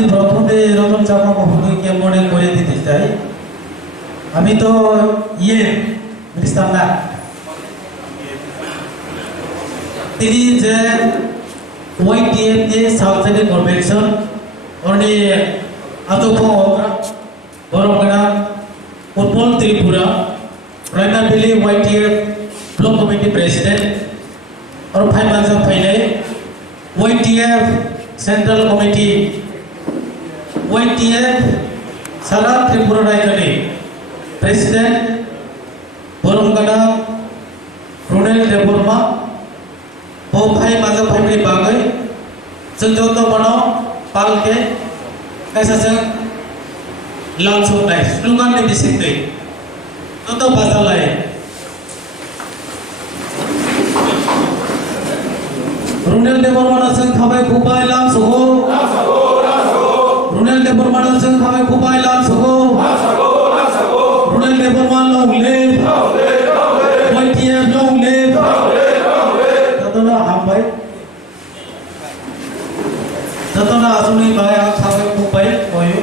আমি প্রথমে রতন চাপা মহোদয়কে মনে করে দিতে চাই, আমি তো বুঝতাম না তিনি যে YTF সাউথের কনভেনশন উনি আতপ বরমগাড়া উৎপল ত্রিপুরা রায়নাবিলি YTF ब्लॉक कमेटी प्रेसिडेंट और फाइव मंथ्स ऑफ पहले YTF सेंट्रल कमेटी YTF सारा त्रिपुरा राज्य प्रेसिडेंट बरमगाड़ा रुनेल देवबर्मा वो फाइव मंथ्स ऑफ पहले बागै जों तो बनो पाल के ऐसा से लॉन्च होता है स्लोगन ने दिसते तो बाजा लाए रुनेल देवबर्मा जों खाबाय खुबाय लाम सगो रुनेल देवबर्मा जों खाबाय खुबाय लाम सगो Runel Debbarma long live YTF long live ततना हामबाय ततना आसुनि बाय आं खाबाय खुबाय होयो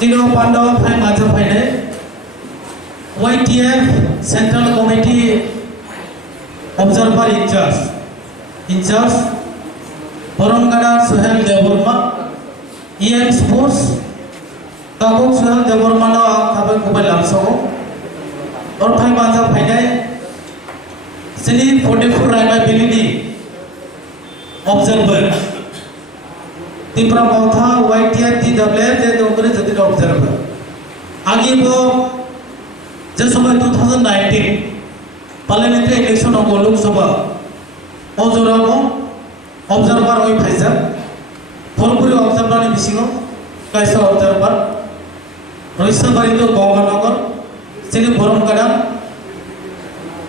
तिनो पांडव फाइ माजा फाइने YTF central committee observer incharge बरमगाड़ा सुहेल देवबर्मा EM स्पोर्ट्स काबुक सुहेल देवबर्मा नो खाबाय खुबाय लामसगो और फाइ माजा फाइने सिनि 44 रायनाबिलिनि ऑब्जर्वर त्रिपुरा मावथा YTF TWF जे दोगरे जति ऑब्जर्वर आगे वो जे समय 2019 पार्लियामेंट्री इलेक्शन of लोकसभा अजराबो ऑब्जर्वर ओइ फाइजा फलपुरी ऑब्जर्वर नि बिसिङो कायसा ऑब्जर्वर रैसाबारि तो गंगानगर सिनि बरमगाड़ा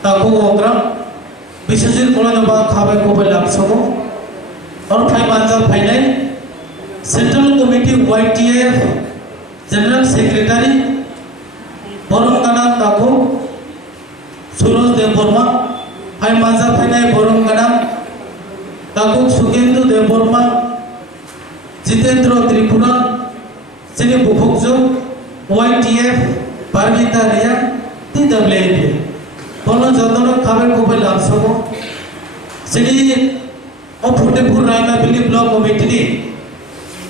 ताकु ओग्रा बिशेषिर कलेजबा खाबाय खुबाय लामसगो और फाइ मानजा फाइनाय central committee YTF general secretary बरमगाड़ा ताकु सुरज देवबर्मा फाइ मानजा फाइनाय बरमगाड़ा ताकु सुकेंदु देवबर्मा जितेंद्र त्रिपुरा सिनि बुफुकजो YTF पारमिता रिया TWF बोलो जतन खाबाय खुबाय लामसगो सिनि फतेहपुर रायनाबिली ब्लॉक कमिटी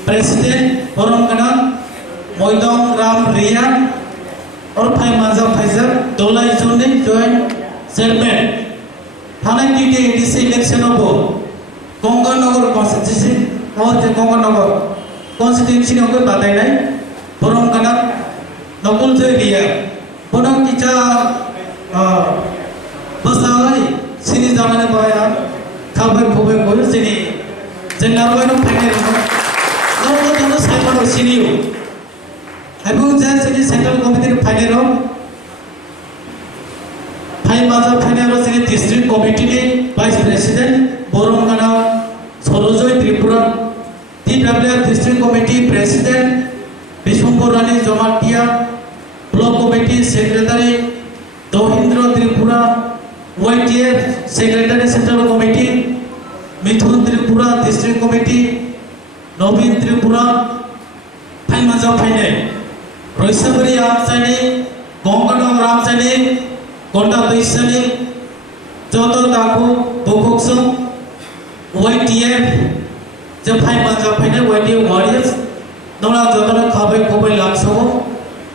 प्रेसिडेंट बरमगाड़ा मैदम राम रिया और फाइ माजा फाइजा दोलाई जोने जॉइंट चेयरमैन थाना TT ADC election of Ganganagar constituency और जे गंगानगर कॉन्स्टिट्यूंसी ने कोई बात नहीं बरमगाड़ा नकुल जो रिया बनो किचा बसाई सिनी जामाने बाया खाबाय खुबाय बोल सिनी जेनारवाय नो फाइने नो तो साइमन सिनियो এবং যে সেন্ট্রাল কমিটির ফাইনাল ফাই মাঝা ফাইনাল সিনি ডিস্ট্রিক্ট কমিটিनि ভাইস প্রেসিডেন্ট বরমগাড়া সরোজয় Tripura TWF district committee president Bishwambar Rani Jamatia block committee secretary দহিন্দ্র Tripura YTF secretary central committee Mithun Tripura district committee Nabin Tripura ফাই মাঝা ফাইনাল रैसाबारि आमसानी गंगानगर आमसानी गोंडा दैसानी जतो ताकु बुफुकसो YTF जे फाइ माजा फाइने YTF वारियर्स नोला जतो खाबाय खुबाय लामसगो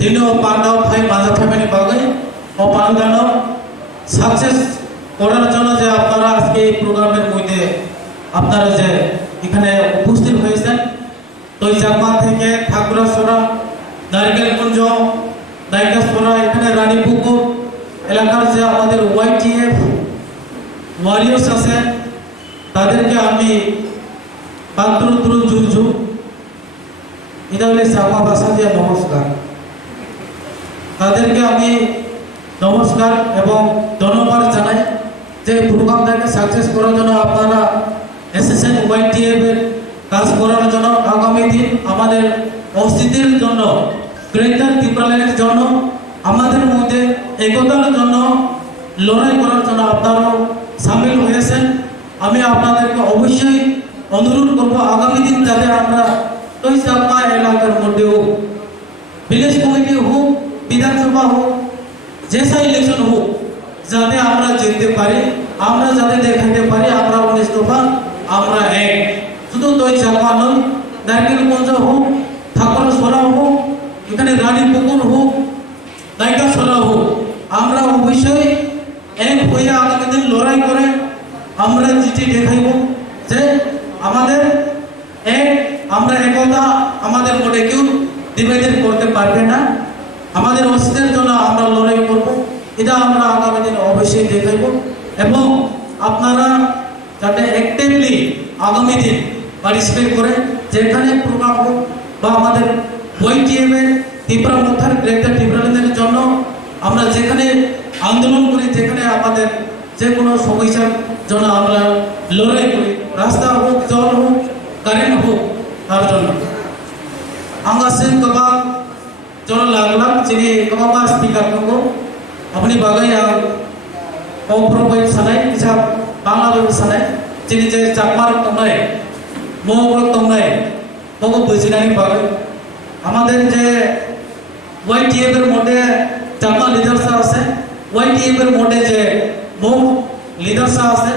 दिनो पांडाव फाइ माजा फाइने बागै ও পান্ডানো সাকসেস করার জন্য যে আপনারা আজকে এই প্রোগ্রামের মধ্যে আপনারা যে এখানে উপস্থিত হয়েছেন তো জামা থেকে ঠাকুরসরা নারকেলকুঞ্জ দাইকাসপরা এখানে রানীপুকুর এলাকার যে আমাদের YTF ওয়ারিয়র্স আছে তাদেরকে আমি পাত্রুত্র জুজু এটা হলে সামা ভাষা দিয়ে নমস্কার তাদেরকে আমি নমস্কার এবং ধন্যবাদ জানাই যে প্রোগ্রামটাকে সাকসেস করার জন্য আপনারা এসএসএন YTF এর কাজ করার জন্য আগামী দিন আমাদের অস্তিত্বের জন্য গ্রেটার ত্রিপুরাল্যান্ডের জন্য আমাদের মধ্যে একতার জন্য লড়াই করার জন্য আপনারা সামিল হয়েছেন। আমি আপনাদেরকে অবশ্যই অনুরোধ করব আগামী দিন যাতে আমরা ওই চাকমা এলাকার মধ্যেও ভিলেজ কমিটি হোক বিধানসভা হোক যেসা ইলেকশন হোক যাতে আমরা জিততে পারি আমরা যাতে দেখাতে পারি আমরা 19 দফা আমরা এক শুধু ওই চাকমা নয় নারকেলগঞ্জ হোক ঠাকুরসরা হোক এখানে রানী পুকুর হোক নাইকাসরা হোক আমরা অবশ্যই এক হয়ে আগামী দিন লড়াই করে আমরা জিতে দেখাইব যে আমাদের এক আমরা একতা আমাদের মধ্যে কেউ ডিভাইডেড করতে পারবে না আমাদের অস্তিত্বের জন্য আমরা লড়াই করব এটা আমরা আগামী দিন অবশ্যই দেখাইব এবং আপনারা যাতে অ্যাক্টিভলি আগামী দিন পার্টিসিপেট করে যেখানে প্রোগ্রাম হোক বা আমাদের ওয়াইটিএম এর ত্রিপুরা মোথার গ্রেটার ত্রিপুরাল্যান্ডের জন্য আমরা যেখানে আন্দোলন করি যেখানে আমাদের যে কোনো সমস্যার জন্য আমরা লড়াই করি রাস্তা হোক জল হোক কারেন্ট হোক তার জন্য আমরা সিং কবা জল লাগলাম যিনি কবা স্পিকার को अपनी बागै कौप्रबाय सानाय बिजाब बांलाबाय सानाय যিনি যে চাকমার তংনাय মৌগ্রক তংনাय বগো বুঝিনাयनि बागै আমাদের যে ওয়াইটিএফ এর মধ্যে চাকমা লিডার্স আছে ওয়াইটিএফ এর মধ্যে যে মৌ লিডার্স আছে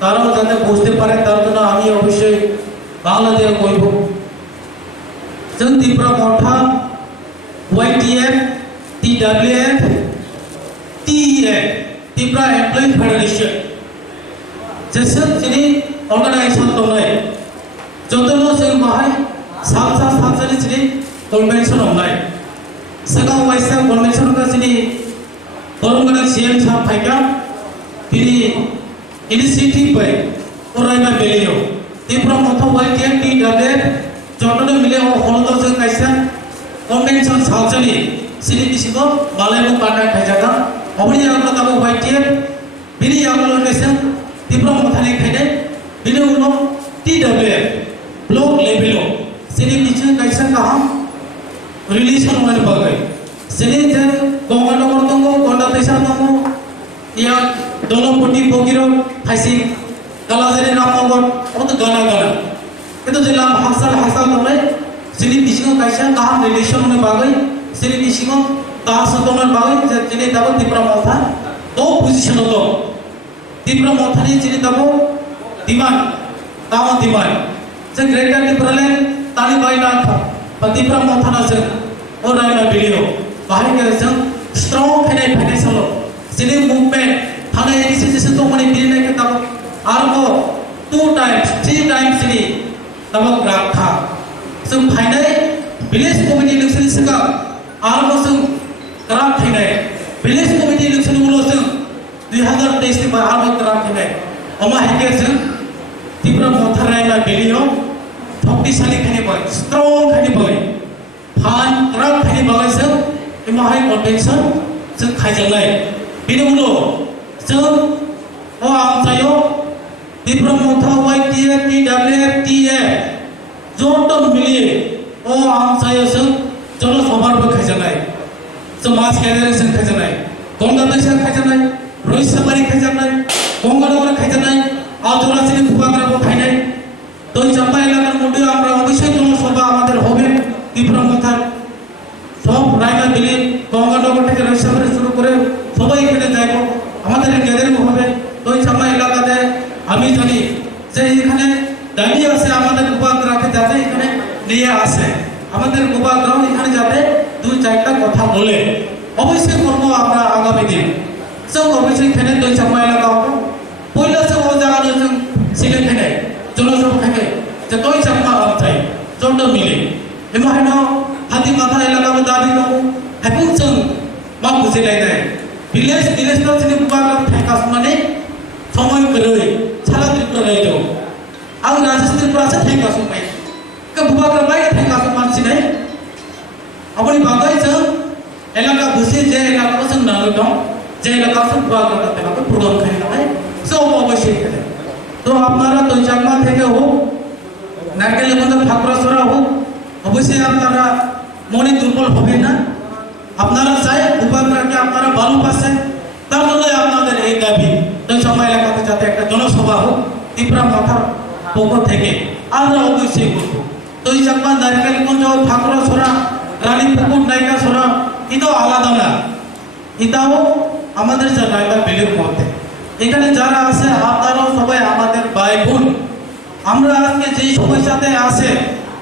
তারাও যাতে বুঝতে পারে তার জন্য আমি অবশ্যই বাংলাদেশে কইব जों Tripura Motha YTF TWF TF Tripura employ federation जेसर जिनि अर्गानाइजेशन दंनाय जतनो जों बाहाय सालसा सालसानि जिनि कन्वेंशन दंनाय सगा वाइसा कन्वेंशन का जिनि बरमगना सीएम साहब फाइका बिनि इनिशिएटिव बाय अरायमा बेलियो त्रिपुरा मोथा वाइटिएफ टिडब्लिउएफ जतनो मिले हलदो जों कायसा कन्वेंशन सालसानि सिनि बिसिको बालायमु पाटा खायजागा अबनि आगला दाबो वाइटिएफ बिनि आगला कायसा त्रिपुरा मोथानि खायदे बिनि उनाव टिडब्लिउएफ ब्लॉक लेभेलाव सिनि बिसिं कायसा गाहाम रिलेशन होनानै बागै सिनि जे गंगानगर दङ गंडादैसा दङ या दलपति बगिरो खायसे कालाजारि रामनगर अबो गाना गाना किन्तु जिल्ला हासार हासार दंनाय सिनि बिसिङाव कायसा गाहाम रिलेशन होनो बागै सिनि बिसिङाव तास दंनो बागै जे दिनै दाबो त्रिपुरा मोथा दो पोजिशनाव दं त्रिपुरा मोथानि जिनि दाबो डिमान्ड दामा डिमान्ड जों ग्रेटार त्रिपुरालेण्ड तालिबाय नाथा बा त्रिपुरा मोथाना जों अरायमा बेलियो बाहाय जों स्ट्रं फाइनेन्सियल जिनि मुभमेन्ट थानाय एसोसिएशन दंमोन बिनि दाबो आरो 2 टाइम्स 3 टाइम्स जिनि दाबो ग्राखा जों फाइनाय विलेज कमिटि इलेक्शन सिगां आरो जों ग्राफ थायनाय विलेज कमिटि इलेक्शन उनाव जों 2023 नि आरो ग्राफ थायनाय अमा हेके जों त्रिपुरा मोथा रायमा बेलियो शक्तिशाली खानि बाय स्ट्रं खानि बाय फान ग्राफ खानि बाय जों एमाहाय कन्वेंशन जों खायजानाय बिनि उनाव जों अ आमजायो त्रिपुरा मोथा वाइटिएफ टिडब्लिउएफ टिएफ जत मिलिए अ आमजायो जों जनसभाबो खायजानाय समाज फेडारेशन खायजानाय गंगादैसा खायजानाय रयसाबारि खायजानाय गंगानगर खायजानाय आजरासिनि खुबाग्राबो खायनाय दই চাম্পা এলাকার মধ্যে আমরা অবশ্যই জনসভা আমাদের হবে त्रिपुरा मोथा সব রায়না দিলে গঙ্গানগর থেকে রয়সাবারি শুরু করে সবাই এখানে যাইব আমাদের গ্যাদারিং হবে দই চাম্পা এলাকাতে আমি জানি যে এখানে দাবি আছে আমাদের খুবাগ্রাকে যাতে এখানে নিয়ে আসে আমাদের খুবাগ্রাও এখানে যাতে দুই চারটা কথা বলে অবশ্যই করব আমরা আগামী দিন जों অবশ্যই এখানে দই চাম্পা এলাকা হবে পয়লা जों ও জায়গায় जों সিলেক্ট খানে জনসভা খানে যে দই চাম্পা আমথাই জন্ড মিলে এমাহাইনো हाथी माथा एलाकाबो दाबि दं हायखौ जों मा बुजिलायनाय ভিলেজ ভিলেজनाव जोंनि खुबाग्रा थायखासुनानै समय गोरै साला त्रिपुरा रायजो आं राजेश त्रिपुरासो थायखासुबाय के खुबाग्रा बाय थायखासु मानसिनाय अपनी बागै जों एलाका बुजि जे एलाकाखौ जों नानो दं जे एलाकाखौ खुबाग्रा थायखाखौ प्रग्राम खालामनाय जों अबশ্যই खेले तो আপনারা তো চাকমা থেকে হোক নারকেলগঞ্জ ঠাকুরসরা হোক অবশ্যই আপনারা মনে দুর্বল হবে না আপনারা চাই খুবাগ্রাকে আপনারা ভালোবাসেন তার জন্য আপনাদের এই দাবি তো সময় এলাকাতে যাতে একটা জনসভা হোক त्रिपुरा मोथा পক্ষ থেকে আমরা অবশ্যই করব। দুই চাকমা নারকেলগঞ্জ ঠাকুরা সরা রানীপুকুর নায়িকা সরা এটাও আলাদা না, এটাও আমাদের জায়গা বিলের মধ্যে। এখানে যারা আছে আপনারাও সবাই আমাদের ভাই বোন। আমরা আজকে যেই সমস্যাতে আছে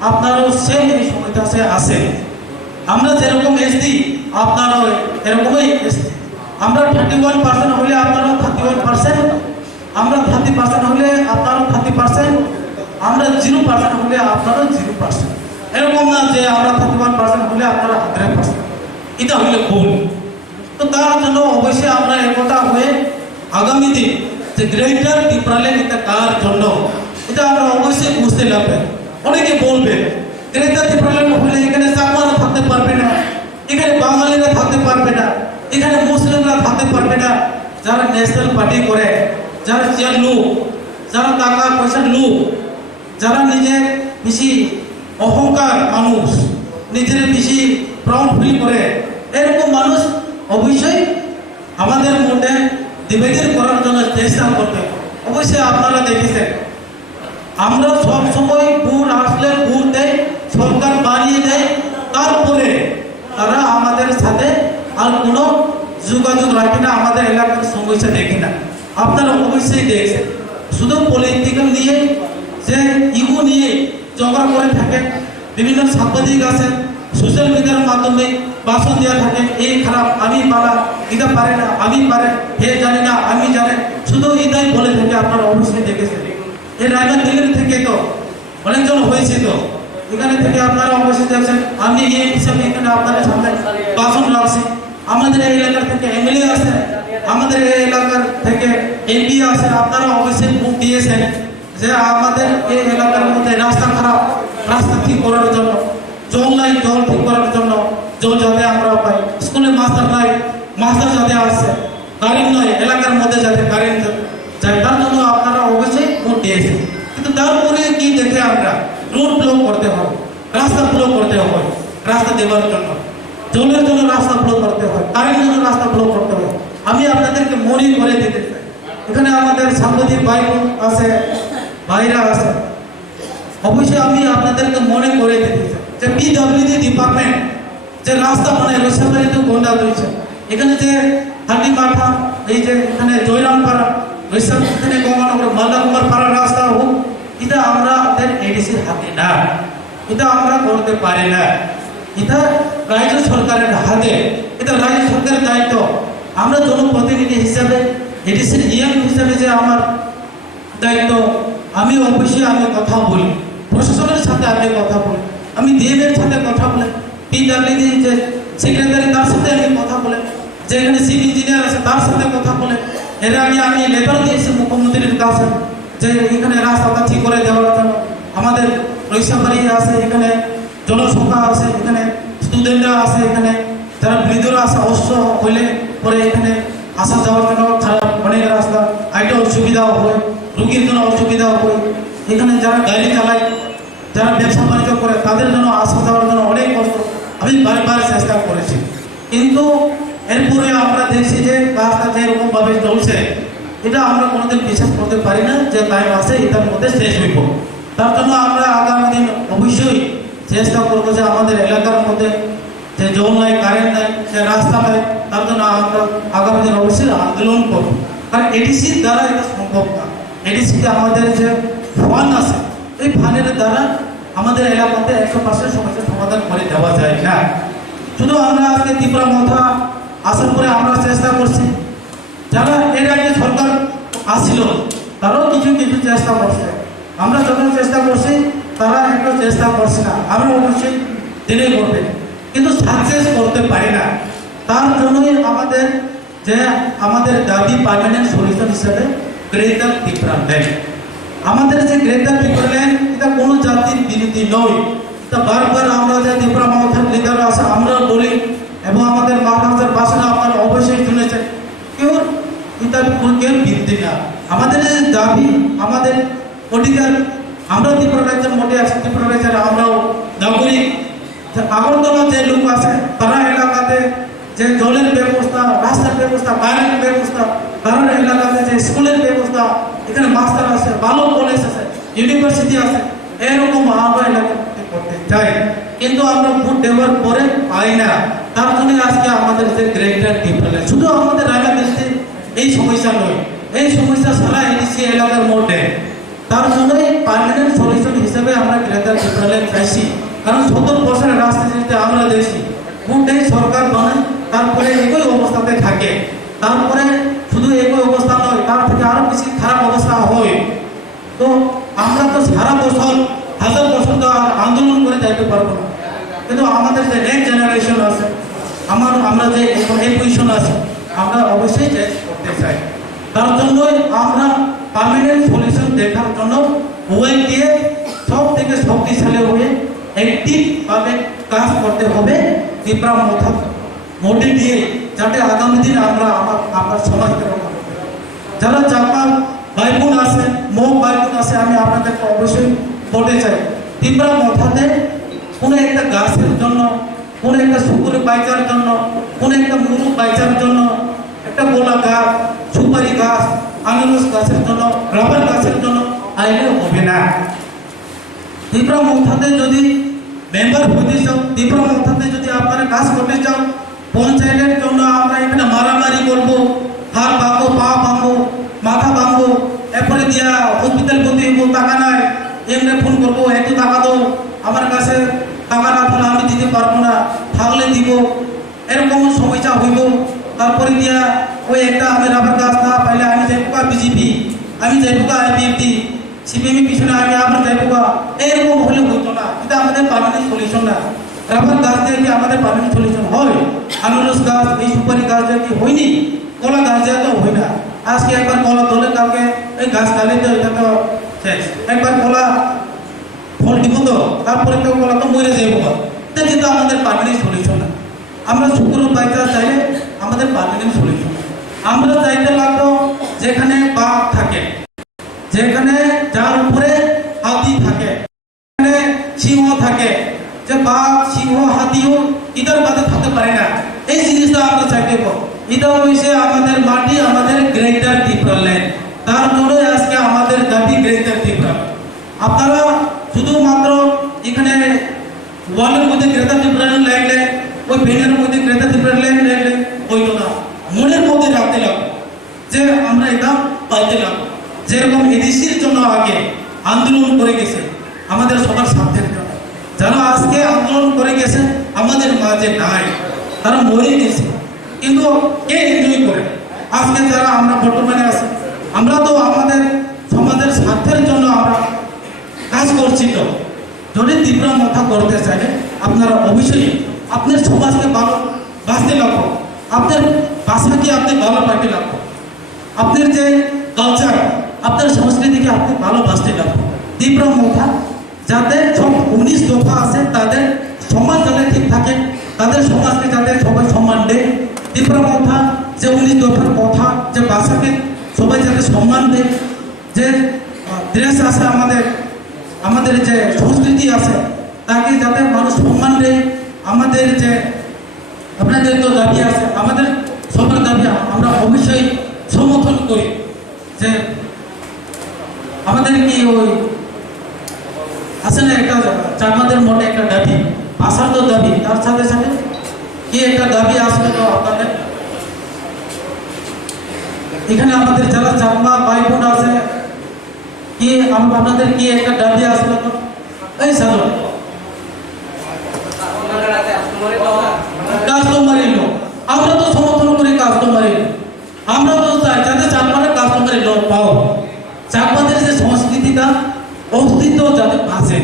আপনারাও সেম এই সমস্যাতে আছে। আমরা যেরকম এসছি আপনারাও এরকমই এসছি। আমরা 31% হলে আপনারাও 31%, আমরা 30% হলে আপনারাও 30%, আমরা 0% হলে আপনারাও 0%। এরকম না যে আমরা 31% হলে আপনারা 100%, এটা হলে ভুল। তো তার জন্য অবশ্যই আমরা একতা হয়ে আগামী দিন যে গ্রেটার ত্রিপুরাল্যান্ড এটা কার জন্য এটা আমরা অবশ্যই বুঝতে লাগবে। অনেকে বলবে গ্রেটার ত্রিপুরাল্যান্ড হলে এখানে চাকমারা থাকতে পারবে না, এখানে বাঙালিরা থাকতে পারবে না, এখানে মুসলিমরা থাকতে পারবে না। যারা ন্যাশনাল পার্টি করে, যারা চেয়ার লোক, যারা টাকা পয়সার লোক, যারা নিজের বেশি অহংকার মানুষ, নিজের বেশি প্রাউড ফিল করে, এরকম মানুষ অবশ্যই আমাদের মধ্যে নিবেদন করার জন্য চেষ্টা করবে। অবশ্যই আপনারা দেখেছেন আমরা সব সময় ভোট আসলে ভোট দেয়, সরকার বানিয়ে দেয়, তারপরে তারা আমাদের সাথে আর কোনো যোগাযোগ রাখে না, আমাদের এলাকার সমস্যা দেখে না। আপনারা অবশ্যই দেখছেন শুধু পলিটিক্যাল নিয়ে যে ইগো নিয়ে ঝগড়া করে থাকে। বিভিন্ন সাংবাদিক আছে সোশ্যাল মিডিয়ার মাধ্যমে ভাষণ দেওয়া থাকে, এই খারাপ, আমি পারা, এটা পারে না, আমি পারে, হে জানে না, আমি জানে, শুধু এটাই বলে থাকে। আপনারা অবশ্যই দেখেছেন এই রায়গঞ্জ দিল্লির থেকে তো অনেকজন হয়েছে, তো এখানে থেকে আপনারা অবশ্যই দেখছেন। আমি এই হিসাবে এখানে আপনাদের সামনে ভাষণ রাখছি। আমাদের এই এলাকার থেকে এমএলএ আছে, আমাদের এই এলাকার থেকে এমপি আছে। আপনারা অবশ্যই মুখ দিয়েছেন যে আমাদের এই এলাকার মধ্যে রাস্তা খারাপ, রাস্তা ঠিক করার জন্য, জল নাই, জল ঠিক করার জন্য, জল যাতে আমরা পাই, স্কুলে মাস্টার নাই, মাস্টার যাতে আসছে, কারেন্ট নয়, এলাকার মধ্যে যাতে কারেন্ট যায়, তার জন্য আপনারা অবশ্যই ভোট দিয়েছেন। কিন্তু তারপরে কি দেখে আমরা রোড ব্লক করতে হয়, রাস্তা ব্লক করতে হয়, রাস্তা দেওয়ার জন্য, জলের জন্য রাস্তা ব্লক করতে হয়, কারেন্টের জন্য রাস্তা ব্লক করতে হয়। আমি আপনাদেরকে মনে করে দিতে চাই, এখানে আমাদের সাংবাদিক ভাই আছে, ভাইরা আছে, অবশ্যই আমি আপনাদেরকে মনে করে দিতে চাই যে পিডব্লিউডি ডিপার্টমেন্ট যে রাস্তা বানায় রৈসাবাড়িতে গন্ডা রয়েছে, এখানে যে হাটি মাঠা, এই যে এখানে জয়রামপাড়া, রৈসাব, এখানে গঙ্গানগর, মালদা কুমার পাড়া রাস্তা হোক, এটা আমরা আমাদের এডিসির হাতে না, এটা আমরা করতে পারি না, এটা রাজ্য সরকারের হাতে, এটা রাজ্য সরকারের দায়িত্ব। আমরা জনপ্রতিনিধি হিসাবে, এডিসির ইএম হিসাবে যে আমার দায়িত্ব, আমি অবশ্যই আমি কথা বলি, প্রশাসনের সাথে আমি কথা বলি, আমি ডিএমের সাথে কথা বলে, পিডব্লিউডি যে সেক্রেটারি তার সাথে আমি কথা বলে, যে এখানে চিফ ইঞ্জিনিয়ার আছে তার সাথে কথা বলে। এর আগে আমি লেটার দিয়েছি মুখ্যমন্ত্রীর কাছে যে এখানে রাস্তাটা ঠিক করে দেওয়ার জন্য। আমাদের রৈসাবাড়ি আছে, এখানে জনসংখ্যা আছে, এখানে স্টুডেন্টরা আছে, এখানে যারা বৃদ্ধরা আছে, অবশ্য হইলে পরে এখানে আসা যাওয়ার জন্য খারাপ অনেক রাস্তা, একটা অসুবিধা হয়, রুগীর জন্য অসুবিধা হয়, এখানে যারা গাড়ি চালায়, যারা ব্যবসা বাণিজ্য করে, তাদের জন্য আসা যাওয়ার জন্য অনেক কষ্ট। আমি বারবার চেষ্টা করেছি, কিন্তু এরপরে আমরা দেখছি যে কাজটা যেরকমভাবে চলছে, এটা আমরা কোনোদিন বিশ্বাস করতে পারি না যে টাইম আছে এটার মধ্যে শেষ হইব। তার জন্য আমরা আগামী দিন অবশ্যই চেষ্টা করবো যে আমাদের এলাকার মধ্যে যে জল নাই, কারেন্ট নাই, যে রাস্তা নাই, তার জন্য আমরা আগামী দিন অবশ্যই আন্দোলন করবো। কারণ এডিসির দ্বারা এটা সম্ভব না। এডিসিতে আমাদের যে ফান্ড আছে, এই ফান্ডের দ্বারা আমাদের এলাকাতে 100% সমস্যার সমাধান করে দেওয়া যায় না। শুধু আমরা আজকে ত্রিপুরা মধ্যে আসার পরে আমরা চেষ্টা করছি, যারা এর আগে সরকার আসছিল তারাও কিছু কিছু চেষ্টা করছে, আমরা যখন চেষ্টা করছি তারা একটু চেষ্টা করছে না, আমরা অবশ্যই দিনে করবে, কিন্তু সাকসেস করতে পারি না। তার জন্যই আমাদের যে আমাদের দাবি পার্মানেন্ট সলিউশন হিসেবে গ্রেটার ত্রিপুরাল্যান্ড। আমাদের যে গ্রেটার ত্রিপুরাল্যান্ড এটা কোনো জাতির বিরোধী নয়, এটা বারবার আমরা যে ত্রিপুরা মহাসভার লিডার আছে আমরা বলি, এবং আমাদের মহাসভার ভাষণে আপনারা অবশ্যই শুনেছেন, কেউ এটা কেউ বিরোধী না। আমাদের যে দাবি, আমাদের অধিকার, আমরা ত্রিপুরা রাজ্যের মধ্যে আছি, ত্রিপুরা রাজ্যের আমরাও নাগরিক। আগরতলা যে লোক আছে তারা এলাকাতে যে জলের ব্যবস্থা, রাস্তার ব্যবস্থা, কারেন্টের ব্যবস্থা, তারা এলাকাতে যে স্কুলের ব্যবস্থা, এখানে মাস্টার আছে, ভালো কলেজ আছে, ইউনিভার্সিটি আছে, এরকম আমরা এলাকাতে করতে চাই, কিন্তু আমরা ভোট দেওয়ার পরে পাই না। তার জন্য আজকে আমাদের যে গ্রেটার ডিফারেন্স, শুধু আমাদের রায়গঞ্জে এই সমস্যা নয়, এই সমস্যা সারা এডিসি এলাকার মধ্যে। তার জন্যই পার্মানেন্ট সলিউশন হিসেবে আমরা গ্রেটার ডিফারেন্স চাইছি। কারণ 70 বছরের রাজনীতিতে আমরা দেখছি কোনটাই সরকার বানায় তারপরে একই অবস্থাতে থাকে, তারপরে শুধু একই অবস্থা নয়, তার থেকে আরো বেশি খারাপ অবস্থা হয়। তো আমরা তো সারা বছর হাজার বছর তো আর আন্দোলন করে যাইতে পারবো না, কিন্তু আমাদের যে নেক্সট জেনারেশন আছে, আমরা যে এই পজিশন আছে, আমরা অবশ্যই চেঞ্জ করতে চাই। তার জন্যই আমরা পার্মানেন্ট সলিউশন দেখার জন্য ওয়াইকে সব থেকে শক্তিশালী হয়ে অ্যাক্টিভ ভাবে কাজ করতে হবে ত্রিপুরা মোডে দিয়ে, যাতে আগামী দিনে আমরা সমাজকে রক্ষা করতে পারি। যারা চাপার ভাই বোন আছে, মৌ ভাই বোন আছে, আমি আপনাদেরকে অবশ্যই বলতে চাই, ত্রিপুরা মথাতে কোনো একটা গাছের জন্য, কোনো একটা সুপুরি বাইচার জন্য, কোনো একটা মুরুখ বাইচার জন্য, একটা গোলা গাছ, সুপারি গাছ, আনারস গাছের জন্য, রাবার গাছের জন্য আইলে হবে না। ত্রিপুরা মথাতে যদি মেম্বার হতে চাও, ত্রিপুরা মথাতে যদি আপনারা কাজ করতে চাও, পঞ্চায়েতের জন্য আমরা এখানে মারামারি করবো, হাত ভাঙবো, পা ভাঙবো, মাথা ভাঙবো, এরপরে দিয়া হসপিটাল ভর্তি হইব, টাকা নাই, এমনি ফোন করবো, একটু টাকা দাও, আমার কাছে টাকা না থাকলে আমি দিতে পারবো না, থাকলে দিব, এরকম সমস্যা হইব। তারপরে দিয়া ওই একটা আমি রাবার গাছ না পাইলে আমি যাইবো বিজেপি, আমি যাইবো আইপিএফটি, সিপিএমের পিছনে আমি আমরা যাইবো, এইরকম হলে হইতো না। এটা আমাদের পার্মানেন্ট সলিউশন না। রাবার গাছ দিয়ে কি আমাদের পার্মানেন্ট সলিউশন হয়? আনারস গাছ, এই সুপারি গাছ দিয়ে কি হয়নি? কলা গাছ দিয়ে তো হয় না। আজকে একবার কলা ধরে কালকে এই গাছ কালে তো এটা তো শেষ। একবার কলা ফল দিব তো তারপরে তো কলা তো মরে যাবো, এটা কিন্তু আমাদের পার্মানেন্ট সলিউশন না। আমরা শুক্র পাইতে চাইলে আমাদের পার্মানেন্ট সলিউশন, আমরা চাইতে লাগবো যেখানে বাঘ থাকে, যেখানে যার উপরে হাতি থাকে, যেখানে সিংহ থাকে, যে বাঘ সিংহ হাতিও ইটার বাদে থাকতে পারে না, এই জিনিসটা আমরা চাইতে পাবো। এটা হয়েছে আমাদের মাটি, আমাদের গ্রেটার ত্রিপুরা ল্যান্ড। তার জন্য আজকে আমাদের দাবি গ্রেটার ত্রিপুরা। আপনারা শুধুমাত্র এখানে ওয়ালের মধ্যে গ্রেটার ত্রিপুরা লাগলে, ওই ব্যানের মধ্যে গ্রেটার ত্রিপুরা ল্যান্ড লাগলে হইতো না, মনের মধ্যে রাখতে লাগবে যে আমরা এটা পাইতে লাগবো। যেরকম এডিসির জন্য আগে আন্দোলন করে গেছে আমাদের সবার স্বার্থের জন্য, যারা আজকে আন্দোলন করে গেছে আমাদের মাঝে নাই, তারা মরে গেছে, কিন্তু কে এনজয় করে? আজকে যারা আমরা বর্তমানে আছি, আমরা তো আমাদের সমাজের স্বার্থের জন্য আমরা কাজ করছি। তো যদি ত্রিপুরা মাথা করতে চাইলে আপনারা অবশ্যই আপনার সমাজকে ভালো বাঁচতে লাগবো, আপনার ভাষাকে আপনি ভালো পাইতে লাগবো, আপনার যে কালচার, আপনার সংস্কৃতিকে আপনি ভালোবাসতে লাগবে। ত্রিপুরা মাথা যাতে সব 19 দফা আছে তাদের সমাজ যাতে ঠিক থাকে, তাদের সমাজকে যাতে সবাই সম্মান দেয়। ত্রিপুরা মাথা যে 19 দফার কথা, যে ভাষাকে সবাই যাতে সম্মান দেয়, যে ড্রেস আছে আমাদের যে সংস্কৃতি আছে তাকে যাতে মানুষ সম্মান দেয়। আমাদের যে আপনাদের তো দাবি আছে, আমাদের সবার দাবি আমরা অবশ্যই সমর্থন করি। যে আমাদের কি ওই আছে না একটা চাকমাদের মনে একটা দাবি, ভাষার তো দাবি, তার সাথে সাথে কি একটা দাবি আসবে তো আপনাদের এখানে আমাদের যারা চাকমা ভাই বোন আছে, কি আপনাদের কি একটা দাবি আসবে তো? এই সাধন কাস্টমারি লোক, আমরা তো সমর্থন করি কাস্টমারি লোক, আমরা তো চাই যাতে চাকমানের কাস্টমারি লোক পাও, চাকমাদের যে সংস্কৃতিটা অস্তিত্ব যাতে বাঁচে,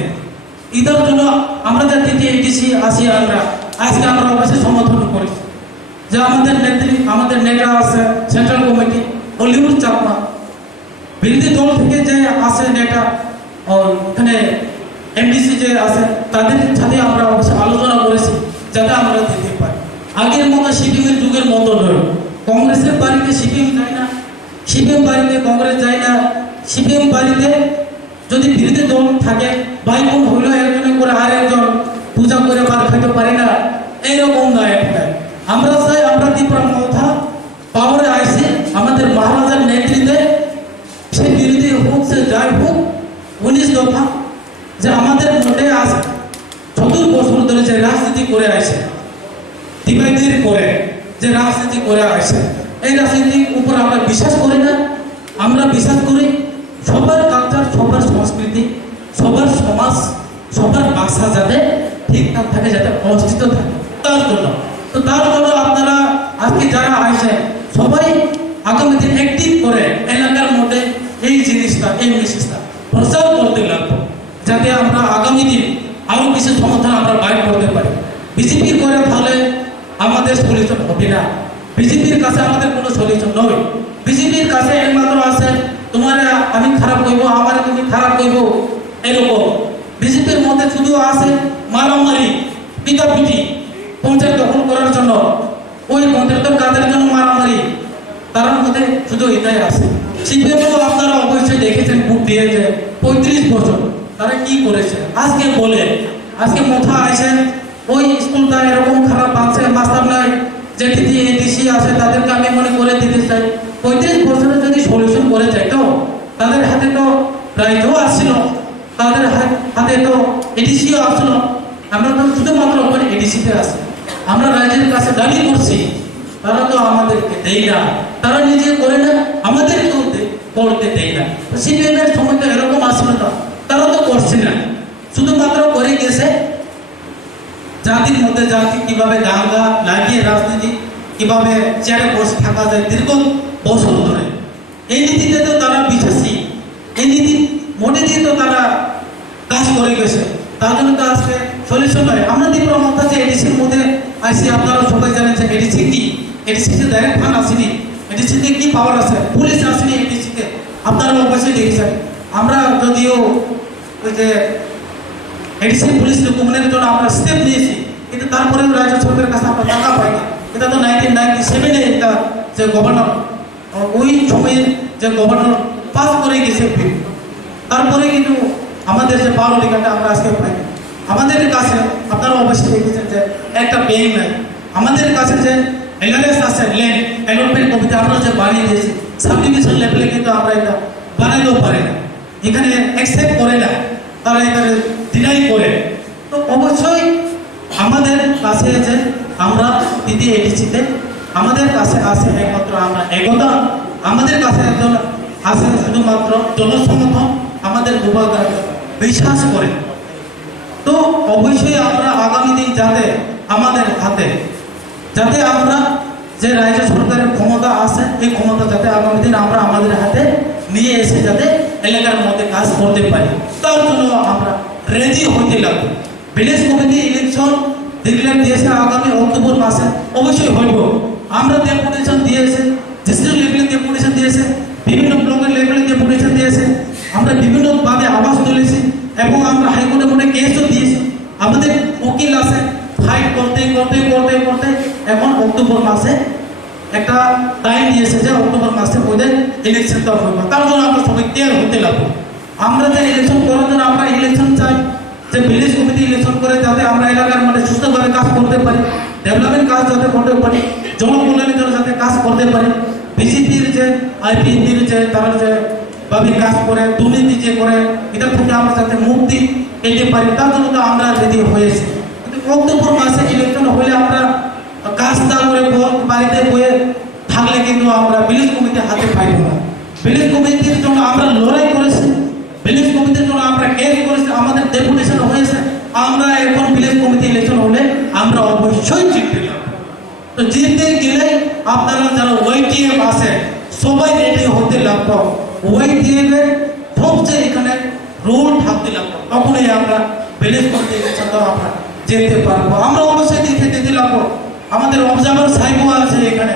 এটার জন্য আমরা যাতে এডিসি আসি, আমরা আজকে আমরা অবশ্যই সমর্থন করেছি। যে আমাদের নেত্রী, আমাদের নেতা আছে সেন্ট্রাল কমিটি হলিউড চাকমা, বিরোধী দল থেকে যে আসে নেতা, ওখানে এমডিসি যে আছে তাদের সাথে আমরা অবশ্যই আলোচনা করেছি যাতে আমরা দিতে পারি। আগের মতো সিপিএমের যুগের মতো নয়, কংগ্রেসের বাড়িতে সিপিএম যায় না, সিপিএম বাড়িতে কংগ্রেস যায় না, সিপিএম বাড়িতে যদি বিরোধী দল থাকে ভাই বোন হইল একজনে করে আর একজন পূজা করে বার খাইতে পারে না, এইরকম নয়। আমরা চাই আমরা ত্রিপুরা মাথা পাওয়ারে আসে আমাদের মহারাজার নেতৃত্বে, সে বিরোধী হোক সে যাই হোক 19 দফা যে আমাদের মধ্যে আজ 70 বছর ধরে যে রাজনীতি করে আসে, ডিভাইডের করে যে রাজনীতি করে আসে, এই রাজনীতির উপর আমরা বিশ্বাস করি না। আমরা বিশ্বাস করি সবার কালচার, সবার সংস্কৃতি, সবার সমাজ, সবার ভাষা যাতে ঠিকঠাক থাকে, যাতে অবস্থিত থাকে, তার জন্য। তো তার জন্য আপনারা আজকে যারা আসেন সবাই আগামী দিন অ্যাক্টিভ করে এলাকার মধ্যে এই জিনিসটা, এই মেসেজটা প্রচার করতে লাগবো, যাতে আমরা আগামী দিন আরো বেশি সমর্থন আমরা বাইর করতে পারি। বিজেপি করে তাহলে আমাদের সলিউশন হবে না, বিজেপির কাছে আমাদের কোনো সলিউশন নয়। বিজেপির কাছে একমাত্র আছে তোমার আমি খারাপ করব, আমার তুমি খারাপ করব, এরকম। বিজেপির মধ্যে শুধু আছে মারামারি, পিটাপিটি, পঞ্চায়েত দখল করার জন্য, ওই পঞ্চায়েত কাজের জন্য মারামারি, তার মধ্যে শুধু এটাই আছে। সিপিএমও আপনারা অবশ্যই দেখেছেন, ভোট দিয়েছে 35 বছর, তারা কি করেছে আজকে বলে, আজকে মাথা আছে ওই স্কুলটা এরকম খারাপ আছে, মাস্টার নাই, যেটি এডিসি আছে তাদেরকে আমি মনে করে দিতে চাই। 35 বছরে যদি সলিউশন করে চাই তো তাদের হাতে তো দায়িত্ব আসছিল, তাদের হাতে তো এডিসিও আসছিল। আমরা তো শুধুমাত্র ওখানে এডিসিতে আসি, আমরা রাজ্যের কাছে দাবি করছি, তারা তো আমাদেরকে দেয় না, তারা নিজে করে না, আমাদেরকেও করতে দেয় না। সিপিএমের সময় তো এরকম আসলো না, তারা তো করছে না, শুধুমাত্র করে গেছে জাতির মধ্যে জাতি কিভাবে দাঙ্গা লাগিয়ে রাজনীতি কিভাবে চেয়ারে বসে থাকা যায় দীর্ঘ বছর ধরে, এই নীতিতে তো তারা বিশ্বাসী, এই নীতি মোটে দিয়ে তো তারা কাজ করে গেছে। তার জন্য তো আজকে সলিউশন নয়। আমরা তীব্র মত আছে এডিসির মধ্যে আসি, আপনারা সবাই জানেন যে এডিসি কি, এডিসিতে ডাইরেক্ট ফান্ড আসেনি, এডিসিতে কি পাওয়ার আছে, পুলিশ আসেনি এডিসিতে, আপনারা অবশ্যই দেখেছেন। আমরা যদিও ওই যে এডিসি পুলিশ রিকমেন্ডের জন্য আমরা স্টেপ নিয়েছি, কিন্তু তারপরেও রাজ্য সরকারের কাছে আমরা টাকা পাই না। এটা তো 1997-এ এটা যে গভর্নর, ওই সময়ে যে গভর্নর পাস করে গেছে বিল, তারপরে কিন্তু আমাদের যে পাওয়ার অধিকারটা আমরা আজকে পাই। আমাদের কাছে আপনারা অবশ্যই দেখেছেন যে একটা ব্যাংক নাই, আমাদের কাছে যে এলআরএস আছে, ল্যান্ড ডেভেলপমেন্ট কমিটি, আমরা যে বানিয়ে দিয়েছি সাব ডিভিশন লেভেলে, কিন্তু আমরা এটা বানাইতেও পারি না, এখানে অ্যাকসেপ্ট করে না, তারা এখানে ডিনাই করে। তো অবশ্যই আমাদের কাছে যে আমরা দিদি এডিসিতে আমাদের কাছে আছে একমাত্র আমরা একতা, আমাদের কাছে একজন আছে শুধুমাত্র জনসমর্থন, আমাদের দুর্বল বিশ্বাস করে। তো অবশ্যই আমরা আগামী দিন যাতে আমাদের হাতে, যাতে আমরা যে রাজ্য সরকারের ক্ষমতা আছে, এই ক্ষমতা যাতে আগামী দিন আমরা আমাদের হাতে নিয়ে এসে যাতে এলাকার মধ্যে কাজ করতে পারি, তার জন্য আমরা রেডি হইতে লাগবে। ভিলেজ কমিটি ইলেকশন ডিক্লেয়ার দিয়েছে আগামী অক্টোবর মাসে, অবশ্যই হইব। আমরা ডেপুটেশন দিয়েছে, ডিস্ট্রিক্ট লেভেলে ডেপুটেশন দিয়েছে, বিভিন্ন ব্লকের লেভেলে ডেপুটেশন দিয়েছে, আমরা বিভিন্নভাবে আওয়াজ তুলেছি এবং আমরা হাইকোর্টে মনে কেসও দিয়েছি। আমাদের উকিল আছে, ফাইট করতে করতে করতে করতে এখন অক্টোবর মাসে একটা টাইম দিয়েছে যে অক্টোবর মাসে ওদের ইলেকশনটা হবে। তার জন্য আমরা সবাই ক্লিয়ার হতে লাগবো। আমরা যে ইলেকশন করার জন্য আমরা ইলেকশন চাই, যে ভিলেজ কমিটি ইলেকশন করে যাতে আমরা এলাকার মানে সুস্থভাবে কাজ করতে পারি, ডেভেলপমেন্ট কাজ যাতে করতে পারি, জনকল্যাণের জন্য যাতে কাজ করতে পারি। বিজেপির যে আইপিএফের যে তারা যে ভাবে কাজ করে, দুর্নীতি যে করে, এটার থেকে আমরা যাতে মুক্তি পেতে পারি, তার জন্য তো আমরা রেডি হয়েছি। কিন্তু অক্টোবর মাসে ইলেকশন হলে আমরা কাজ না করে বাড়িতে বয়ে থাকলে কিন্তু আমরা ভিলেজ কমিটির হাতে পাইব না। ভিলেজ কমিটির জন্য আমরা লড়াই করেছি, ভিলেজ কমিটির জন্য আমরা কেস করেছি, আমাদের ডেপুটেশন হয়েছে। আমরা এখন ভিলেজ কমিটি ইলেকশন হলে আমরা অবশ্যই জিততে লাগবো। তো জিততে গেলে আপনারা যারা ওয়াইটিএম আছে সবাই রেডি হতে লাগবো। ওয়াইটিএম এর সবচেয়ে এখানে রোল থাকতে লাগবো, তখনই আমরা ভিলেজ কমিটি ইলেকশনটা আমরা যেতে পারবো। আমরা অবশ্যই দেখে দিতে লাগবো। আমাদের অবজার্ভার সাহেবও আছে এখানে,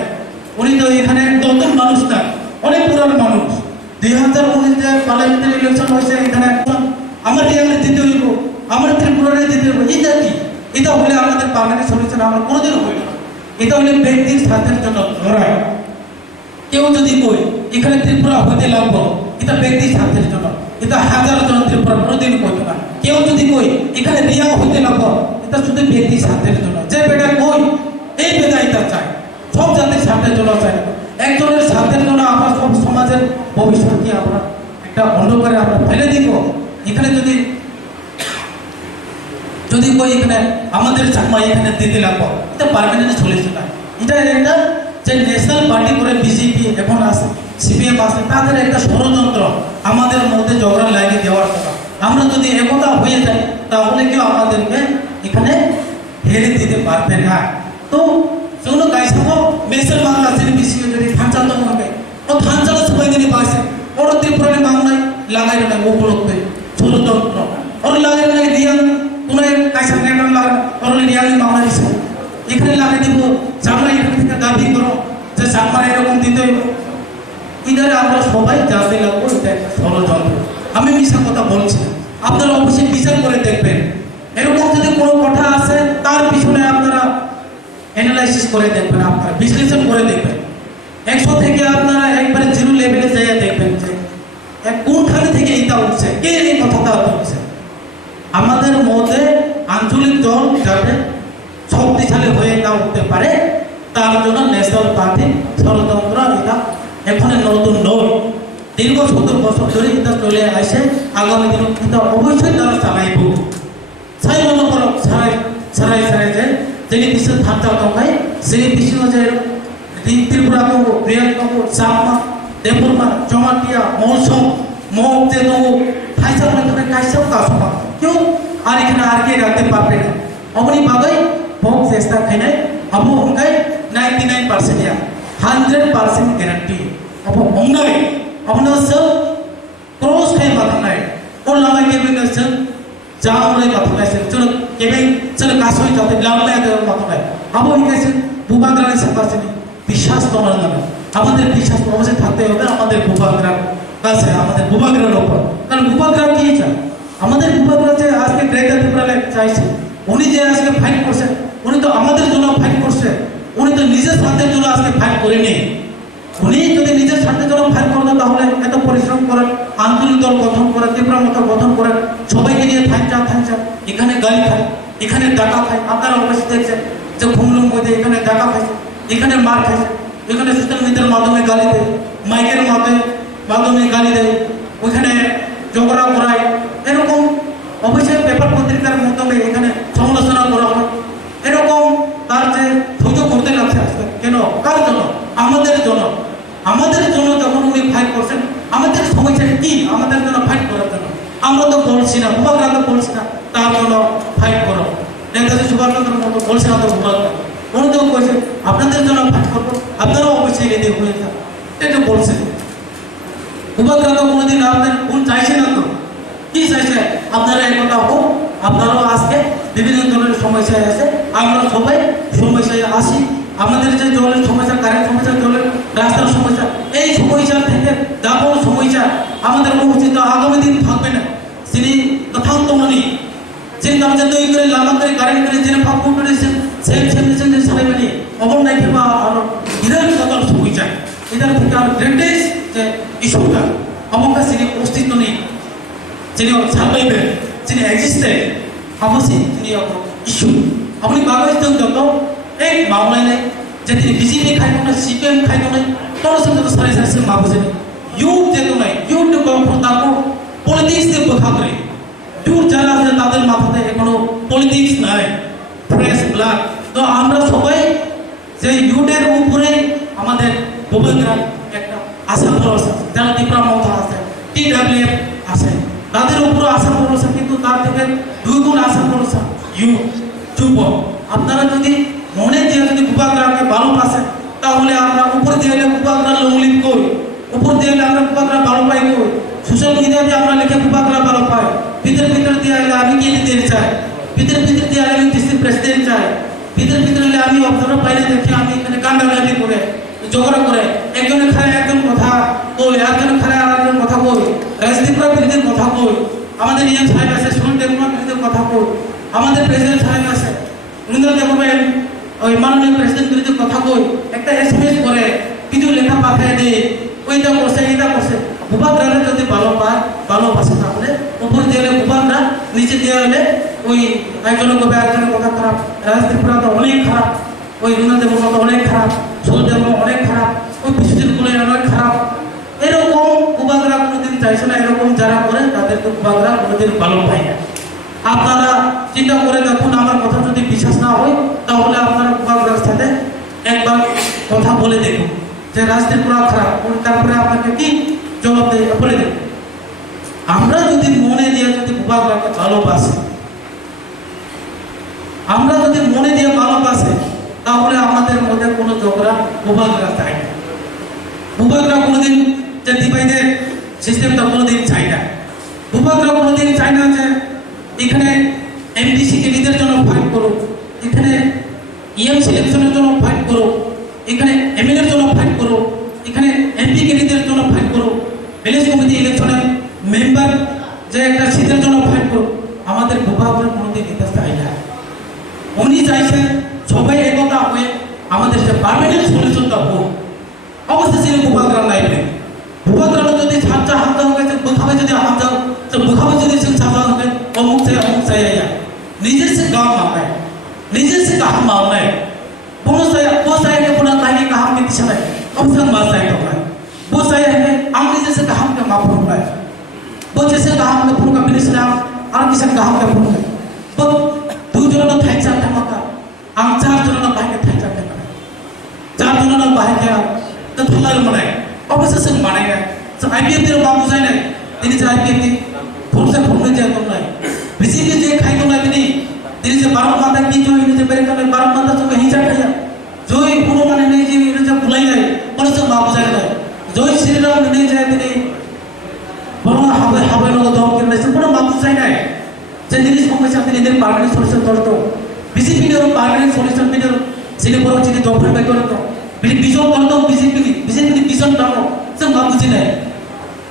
উনি তো এখানে নতুন মানুষ না, অনেক পুরানো মানুষ। 2019 পার্লামেন্টারি ইলেকশন হয়েছে এখানে, আমরা দিতে হইব, আমরা ত্রিপুরারে দিতে হইব। এটা কি? এটা হলে আমাদের পার্লামেন্ট সলিউশন আমরা কোনোদিন হইল না। এটা হলে ব্যক্তির স্বার্থের জন্য লড়াই। কেউ যদি কই এখানে ত্রিপুরা হইতে লাগবো, এটা ব্যক্তির স্বার্থের জন্য, এটা হাজার জন ত্রিপুরা কোনোদিন কইতো না। কেউ যদি কই এখানে রিয়া হইতে লাগবো, এটা শুধু ব্যক্তির স্বার্থের জন্য। যে বেটা কই এই বেটা এটা চায়, সব জাতির স্বার্থের জন্য চায়, একজনের স্বার্থের জন্য আমরা সব সমাজের ভবিষ্যৎকে আমরা একটা অন্ধকারে আমরা ফেলে দিব। এখানে যদি যদি কই এখানে আমাদের চাকমা এখানে দিতে লাগবো, এটা পারমানেন্ট সলিউশন না। এটা একটা যে ন্যাশনাল পার্টি করে বিজেপি এখন আছে, সিপিএম আছে, তাদের একটা ষড়যন্ত্র আমাদের মধ্যে ঝগড়া লাগিয়ে দেওয়ার কথা। আমরা যদি একতা হয়ে যাই তাহলে কেউ আমাদেরকে এখানে হেরে দিতে পারবে না। তো जोंनो गायसाखौ मेसेल बांलादेशनि बिसियो जुदि थांचाल दंमोन ओ थांचाल सबायनि बायसे और त्रिपुरानि बांनाय लागायनाय उपलब्धे षड़यंत्र और लागायनाय दियां कुनाय गायसाखौ नाम लागा और लियानि मावनाय सो এখানে লাগাই দিব জামরা এখান থেকে দাবি করো যে জামরা এরকম দিতে ইদারে আমরা সবাই জানতে লাগবো এটা একটা ষড়যন্ত্র। আমি মিছা কথা বলছি, আপনারা অবশ্যই বিচার করে দেখবেন। এরকম যদি কোনো কথা আছে তার পিছনে আপনারা অ্যানালাইসিস করে দেখবেন, আপনারা বিশ্লেষণ করে দেখবেন। 100 থেকে আপনারা একবারে জিরো লেভেলে যাইয়া দেখবেন যে কোনখানে থেকে এটা উঠছে, কে এই কথাটা বলছে। আমাদের মধ্যে আঞ্চলিক দল যাতে শক্তিশালী হয়ে না উঠতে পারে তার জন্য ন্যাশনাল পার্টি ষড়যন্ত্র এটা এখন নতুন নয়, দীর্ঘ 70 বছর ধরে এটা চলে আসে। আগামী দিনে এটা অবশ্যই তারা চালাইব। সাই মনে করো সারাই সারাই সারাই যে যিনি বিশ্ব থাকা দরকার সেই বিশ্ব যে ত্রিপুরা দেবো, বৃহৎ দেবো, চাকমা, দেববর্মা, জমাটিয়া, মৌসুম, মগ যে দেবো, খাইসা বলে খাইসাও কাসবা কেউ আর এখানে আর কে রাখতে পারবে না। অমনি বাবাই ভোগ চেষ্টা খাইনাই আবু হংকাই 99% या 100% গ্যারান্টি আবু হংনাই আপনা সব ক্রস খাই মাথানাই ও লামাই কেবিন সব জামলাই মাথানাই চল কেবিন চল কাসই যাতে লামলাই দেওয়ার মাথানাই আবু হংকাই ভূভাগ্রানি সাপাসনি বিশ্বাস তোমার নামে আমাদের বিশ্বাস অবশ্যই থাকতে হবে আমাদের ভূভাগ্রাম কাছে, আমাদের ভূভাগ্রার উপর। কারণ ভূভাগ্রাম কি চায়, আমাদের ভূভাগ্রাম যে আজকে গ্রেটার ত্রিপুরা চাইছে, উনি যে আজকে ফাইট করছে উনি তো আমাদের জন্য ফাইট করছে, উনি তো নিজের স্বার্থের জন্য আজকে ফাইট করেনি। উনি যদি নিজের স্বার্থের জন্য ফাইট করতেন তাহলে এত পরিশ্রম করেন, আঞ্চলিক দল গঠন করেন, ত্রিপুরা মতো গঠন করেন, সবাইকে নিয়ে থাইচা এখানে গালি খায়, এখানে ডাকা খায়। আপনারা অবশ্যই দেখছেন যে ঘুমলুম মধ্যে এখানে ডাকা খাইছে, এখানে মার খাইছে, এখানে সোশ্যাল মিডিয়ার মাধ্যমে গালি দেয়, মাইকের মাধ্যমে গালি দেয়, ওইখানে ঝগড়া করায়। এরকম অবশ্যই পেপার পত্রিকার মাধ্যমে এখানে সমালোচনা করা হয়। এরকম তার যে ধৈর্য করতে লাগছে আজকে কেন, কার জন্য? আমাদের জন্য। আমাদের জন্য যখন উনি ফাইট করছেন, আমাদের সমস্যা কি? আমাদের জন্য ফাইট করার জন্য। আমরা তো বলছি না, ভূভাগ্রাম তো বলছি না তার জন্য ফাইট করো, নেতাজি সুভাষচন্দ্রের মতো বলছে না তো ভূভাগ্রাম, উনি তো বলছে আপনাদের জন্য ফাইট করবো, আপনারাও অবশ্যই রেডি হয়ে যান, এটা বলছে। ভূভাগ্রাম তো কোনোদিন আপনাদের কোন চাইছে না, তো কি চাইছে আপনারা একতা হোক। আপনারাও আজকে বিভিন্ন ধরনের সমস্যায় আছে, আমরা সবাই সমস্যায় আসি। আমাদের যে জলের সমস্যা, কারেন্ট সমস্যা, জলের রাস্তার সমস্যা, এই সমস্যার থেকে ডাবল সমস্যা আমাদের উচিত আগামী দিন থাকবে না। তিনি তথান্তমণি যিনি আমাদের তৈরি করে লামা করে কারেন্ট করে যিনি ফাঁকু করেছেন সেই ছেলে সালেমানি অবন নাই খেবা আর ইধার সকল সমস্যা ইধার থেকে আর গ্রেটেস্ট যে ইস্যুটা আমার কাছে অস্তিত্ব নেই, যিনি সার্ভাইভেল, যিনি এক্সিস্টেড অবশ্যই তিনি ইস্যু আপনি বাংলাদেশ যত এক মামলায় নেই যে তিনি বিজেপি খাইতো না, সিপিএম খাইতো না, তোর সঙ্গে তো সাড়ে সাড়ে মা বুঝে নেই ইউথ যেত নাই, ইউথ তারপর পলিটিক্স দিয়ে কথা করে ইউথ যারা আছে তাদের মাথাতে এখনো পলিটিক্স নাই, ফ্রেশ ব্লাড। তো আমরা সবাই যে ইউথের উপরে আমাদের ভূভাগ্রাম একটা আশা ভরসা, যারা ত্রিপুরা মমতা আছে, TWF আছে, তাদের উপর আশা ভরসা, কিন্তু তার থেকে 2 গুণ আশা ভরসা ইউথ যুবক। আপনারা যদি মনে দিয়ে যদি ভূভাগ্রামকে ভালোবাসেন তাহলে আমরা উপর দিয়ে ভূভাগ্রাম লংলিপ করি, উপর দিয়ে আমরা ভূভাগ্রাম ভালো পাই করি, সোশ্যাল মিডিয়াতে আমরা লিখে ভূভাগ্রাম ভালো পাই, ভিতরে দিয়ে আমি কি দিতে চাই, ভিতরে দিয়ে আমি ডিস্ট্রিক্ট প্রেসিডেন্ট চাই, ভিতরে আমি অবসর পাইলে দেখি আমি এখানে কান্দাকাটি করে ঝগড়া করে একজনে খায় একজন কথা কই, একজন খায় আর একজন কথা কই, রাজনীতির বিরুদ্ধে কথা কই, আমাদের ইয়ে সাহেব আছে সুনীল দেববর্মার বিরুদ্ধে কথা কই, আমাদের প্রেসিডেন্ট সাহেব আছে রবীন্দ্র দেববর্মা ওই মাননীয় প্রেসিডেন্ট বিরুদ্ধে কথা কই, একটা এসএমএস করে কিছু লেখা পাঠায় দেয়, ওইটা করছে এইটা করছে। ভূভাগ্রামে যদি ভালোবাসে তাহলে উপর দিয়ে ভূভাগ্রাম, নিচে দিয়ে হলে ওই একজনের কবে একজনের কথা খারাপ, রাজনীতিপুরা তো অনেক খারাপ, ওই রবীন্দ্র দেববর্মা তো অনেক খারাপ, সুনীল দেববর্মা অনেক খারাপ, ওই বিশ্বজিৎ কুলের অনেক খারাপ। এরকম ভূভাগ্রাম কোনোদিন চাইছে না এরকম যারা করে তাদেরকে বুবাগরা কোনোদিন ভালো পায় না। আপনারা চিন্তা করে দেখুন, আমার কথা যদি বিশ্বাস না হয় তাহলে আপনারা বুবাগরার সাথে একবার কথা বলে দেখুন যে রাজত্রিপুরা খারাপ, তারপরে আপনাকে কি জবাব দেয় বলে দেখুন। আমরা যদি মনে দিয়ে যদি বুবাগরাকে ভালোবাসি, আমরা যদি মনে দিয়ে ভালোবাসে তাহলে আমাদের মধ্যে কোনো ঝগড়া বুবাগরা চাই না। বুবাগরা কোনোদিন যে ডিভাইডেড সিস্টেমটা কোনোদিন চাই না। বুবাগরা কোনোদিন চাই না যে এখানে এমডিসি ক্যান্ডিডেটের জন্য ফাইট করুক, এখানে ইএম সিলেকশনের জন্য ফাইট করুক, এখানে এমএলএর জন্য ফাইট করুক, এখানে এমপি ক্যান্ডিডেটের জন্য ফাইট করুক, ভিলেজ কমিটি ইলেকশনের মেম্বার যে একটা সিটের জন্য ফাইট করুক। আমাদের বুবাগরা কোনোদিন এটা চাই না। উনি চাইছেন সবাই একতা হয়ে আমাদের যে পার্মানেন্ট সলিউশনটা হোক। অবশ্যই ছিল বুবাগরা লাইফে বুবাগরা যদি ছাত্রা হামদা हो गए बुखावे যদি হামদা तो बुखावे যদি ছাত্রা हो गए अमुक से या निजे से गांव मांगा है, निजे से काम मांगना है। वो साय के पुना ताकि काम के दिशा है कम से कम बात है तो है वो साय है हम निजे से काम के माफ होना है। वो जैसे काम के पुना बिजनेस नाम और किसी काम के पुना वो दो जनों थाई चाहता मका हम चार जनों बाहर के थाई चाहते हैं, चार जनों बाहर के तो थोड़ा मनाए অবশ্যই সে মানে না। তো আইপিএফ এর বাবু যায় না, তিনি যে আইপিএফ কে ফোর্সে ফোর্সে যায় তো নাই বিজেপি যে খাই তো নাই তিনি যে 12 মাথা কি জয় নিজে বের করে 12 মাথা তো হিংসা খায়া জয় কোনো মানে নেই যে এটা যে ভুলাই যায় পরে সে বাবু যায় না জয় শ্রীরাম নেই যায় তিনি বড় হবে হবে লোক দম করে সে কোনো বাবু যায় না যে জিনিস সমস্যা তিনি এদের পার্মানেন্ট সলিউশন করতো বিজেপি এর পার্মানেন্ট সলিউশন বিনের সিনে বড় চিনি দফার বাই করতো বিজন করতো বিজেপি বিজন কামো जों मा बुजिनाय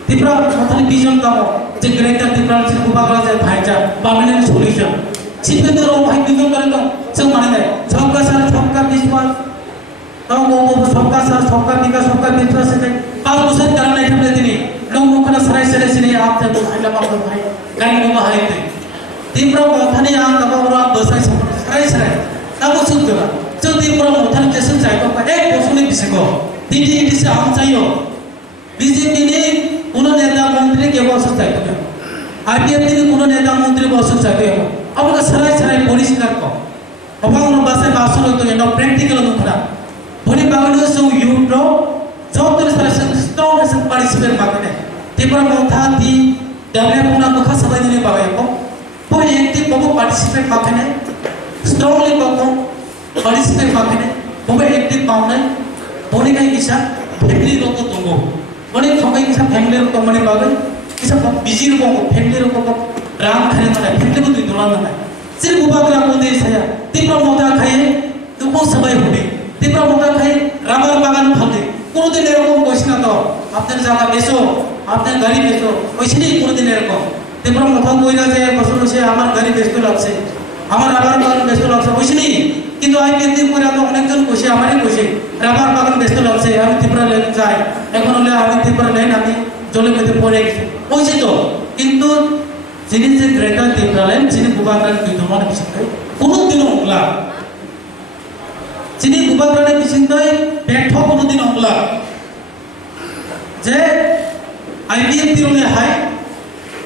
त्रिपुरा माथानि बिजन कामो जे ग्रेटर त्रिपुरा से बुबागरा जे भाईजा पार्मानेंट सॉल्यूशन सिपेंदर ओ भाई बिजन करे तो जों माने सबका साथ सबका विश्वास तो वो सबका साथ सबका विकास सबका विश्वास से 5 बছর কারণ নাই থাকলে তিনি নৌ মুখনা সরাই সরাই সিনে আপতে তো ভাইলা বাবা ভাই গানি বাবা হাইতে त्रिपुरा माथानि आं दाबावरा बसाय सराय सराय ताबो सुदरा जों त्रिपुरा माथानि केसन जायको एक बसुनि बिसको दिदि दिसे आं जायो बीजेपी ने কোনো নেতা মন্ত্রী কে বসে চাইতো না, আইপিএফ ने কোনো নেতা মন্ত্রী বসে চাইতো না। আমরা সরাই সরাই পরিষ্কার কর অবাঙ্গ বাসে বাসন হতো না প্র্যাকটিক্যাল নখরা বনি বাংলা সো ইউরো যতরে সরাই স্ট্রং এস পার্টিসিপেট মাগনে তেপরা মথা দি ডেভেলপ না মুখা সবাই দিনে পাবে কো পো একটি ববো পার্টিসিপেট মাগনে স্ট্রংলি ববো পার্টিসিপেট মাগনে ববো একটি পাওনে বনি কাই কিসা ফ্যামিলি রতো দঙ্গো অনেক সময় কিছু ফ্যামিলির রকম মানে পাবেন কিছু বিজির রকম ফ্যামিলির রকম রাম খানে না ফ্যামিলি को दुला ना सिर्फ बुबागरा को दे छाया तीव्र मोटा खाए तो वो सबाई होबे तीव्र मोटा खाए राबर बागान फलते কোনো দিন এরকম কইছ না তো আপনার জায়গা বেচো আপনার গাড়ি বেচো কইছনি কোনো দিন এরকম तीव्र মোটা কইরা যে বছর হইছে আমার গাড়ি বেচতে লাগছে আমার রাবার বাগান বেচতে লাগছে কইছনি কিন্তু আইপিএফ দিন করে তো অনেকজন কইছে আমারই কইছে রাবার বাগান বেচতে লাগছে আমি ত্রিপুরা লেন যাই এখন হলে আমি ত্রিপুরা লেন আমি জলে মেতে পড়ে গেছি কইছে তো কিন্তু যিনি যে গ্রেটার ত্রিপুরা লেন যিনি বুবাগরা দুই ধরনের বিষয় কোনোদিন অংলা যিনি বুবাগরা বিষয় ব্যর্থ কোনোদিন অংলা যে আইপিএফ দিলে হাই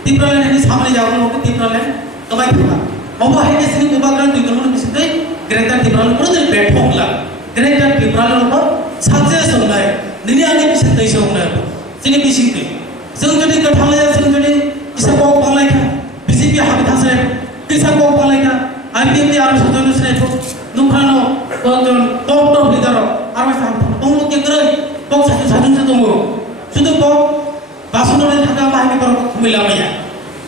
ত্রিপুরা লেন এনে সামনে যাওয়ার লোক ত্রিপুরা লেন সবাই থাকা অবহাই যিনি বুবাগরা দুই ধরনের বিষয় ग्रेटर त्रिपुरा को दिन बैठ होगा ग्रेटर त्रिपुरा को सक्सेस होना है निने आने की शक्ति से होना है जिन्हें बिसिंग के जों जदि कथाले जों जदि किसा को पालाई का बीजेपी हाबि थासे किसा को पालाई का आईपीएफ आरो सदन से तो नुखानो कोन टॉप लिडर आरो सान तंग के ग्रै बक साजन से तंग सुदु को बासनले थाका बाहाय पर मिला मैया